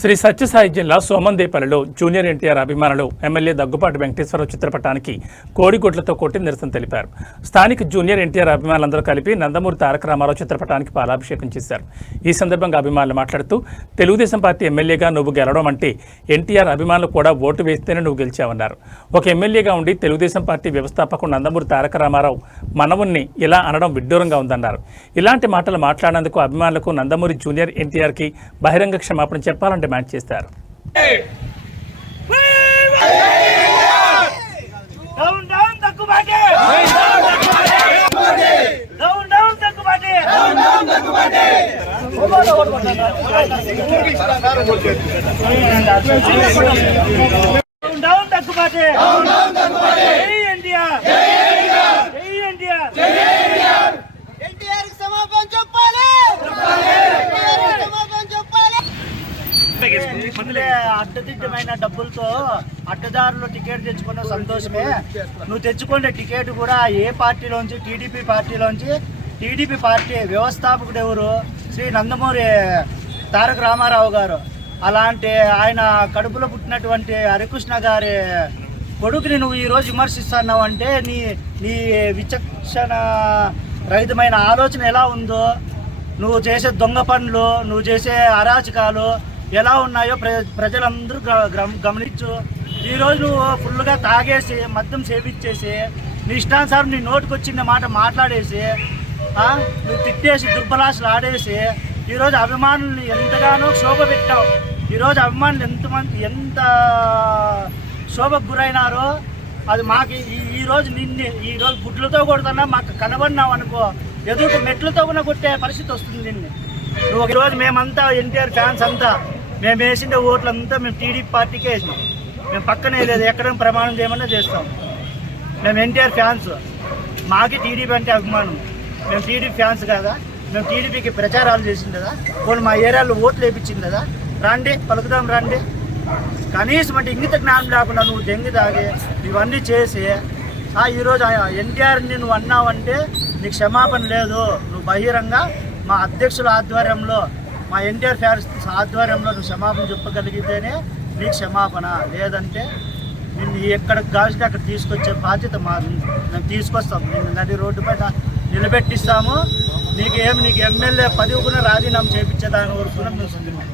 శ్రీ సత్యసాయి జిల్లా సోమందేపల్లిలో జూనియర్ ఎన్టీఆర్ అభిమానులు ఎమ్మెల్యే దగ్గుపాటి వెంకటేశ్వరరావు చిత్రపటానికి కోడిగుడ్లతో కొట్టి నిరసన తెలిపారు. స్థానిక జూనియర్ ఎన్టీఆర్ అభిమానులందరూ కలిపి నందమూరి తారక రామారావు చిత్రపటానికి పాలాభిషేకం చేశారు. ఈ సందర్భంగా అభిమానులు మాట్లాడుతూ తెలుగుదేశం పార్టీ ఎమ్మెల్యేగా నువ్వు గెలవడం అంటే ఎన్టీఆర్ అభిమానులు కూడా ఓటు వేస్తేనే నువ్వు గెలిచావన్నారు. ఒక ఎమ్మెల్యేగా ఉండి తెలుగుదేశం పార్టీ వ్యవస్థాపకుడు నందమూరి తారక రామారావు మనవుణ్ణి ఇలా అనడం విడ్డూరంగా ఉందన్నారు. ఇలాంటి మాటలు మాట్లాడేందుకు అభిమానులకు నందమూరి జూనియర్ ఎన్టీఆర్కి బహిరంగ క్షమాపణ చెప్పాలంటే డిమాండ్ చేశారు down down Daggubati down down Daggubati down down Daggubati జై ఎన్టీఆర్ జై ఎన్టీఆర్ ఎన్టీఆర్ క్షమాపణ చెప్పాలి ఎన్టీఆర్ క్షమాపణ చెప్పాలి ముందులే అడ్డదిడ్డమైన డబ్బులతో అడ్డదారులు టికెట్ తెచ్చుకున్న సంతోషమే. నువ్వు తెచ్చుకునే టికెట్ కూడా ఏ పార్టీలోంచి టీడీపీ పార్టీలోంచి టీడీపీ పార్టీ వ్యవస్థాపకుడు ఎవరు? శ్రీ నందమూరి తారక రామారావు గారు. అలాంటి ఆయన కడుపులో పుట్టినటువంటి హరికృష్ణ గారి కొడుకుని నువ్వు ఈరోజు విమర్శిస్తున్నావు అంటే నీ నీ విచక్షణ రహితమైన ఆలోచన ఎలా ఉందో? నువ్వు చేసే దొంగ పనులు నువ్వు చేసే అరాచకాలు ఎలా ఉన్నాయో ప్రజలందరూ గ- గమనించు. ఈరోజు నువ్వు ఫుల్గా తాగేసి మద్యం సేవించేసి నీ ఇష్టానుసారం నీ నోటికి వచ్చిన మాట మాట్లాడేసి నువ్వు తిట్టేసి దుర్బలాసలు ఆడేసి ఈరోజు అభిమానుల్ని ఎంతగానో శోభ పెట్టావు. ఈరోజు అభిమానులు ఎంతమంది ఎంత శోభకు గురైనారో అది మాకు ఈ నిన్ను ఈరోజు గుడ్లతో కొడుతున్నా మాకు కనబడినావు అనుకో ఎదురుకు మెట్లతో కూడా కొట్టే పరిస్థితి వస్తుంది నిన్ను. నువ్వు మేమంతా ఎన్టీఆర్ ఫ్యాన్స్ అంతా మేము వేసిన ఓట్లంతా మేము టీడీపీ పార్టీకే వేసినాం. మేము పక్కనే లేదు ఎక్కడ ప్రమాణం చేయమన్నా చేస్తాం. మేము ఎన్టీఆర్ ఫ్యాన్స్. మాకి టీడీపీ అంటే అభిమానం. మేము టీడీపీ ఫ్యాన్స్ కదా? మేము టీడీపీకి ప్రచారాలు చేసింది కదా? వాళ్ళు మా ఏరియాలో ఓట్లు వేయించింది కదా? రండి పలుకుదాం రండి. కనీసం అంటే ఇంగిత జ్ఞానం లేకుండా నువ్వు దెంగి తాగి ఇవన్నీ చేసి ఈరోజు ఎన్టీఆర్ని నువ్వు అన్నావంటే నీకు క్షమాపణ లేదు. నువ్వు బహిరంగ మా అధ్యక్షుల ఆధ్వర్యంలో మా ఎన్టీఆర్ ఫ్యాన్స్ ఆధ్వర్యంలో నువ్వు క్షమాపణ చెప్పగలిగితేనే నీకు క్షమాపణ. లేదంటే నిన్ను ఎక్కడికి కాల్స్తే అక్కడ తీసుకొచ్చే బాధ్యత మా మేము తీసుకొస్తాం నిన్ను నది రోడ్డు పైన నిలబెట్టిస్తాము. నీకు ఏమి నీకు ఎమ్మెల్యే పదవి కూడా రాజీనామా చేయించేదాని వరకు మేము.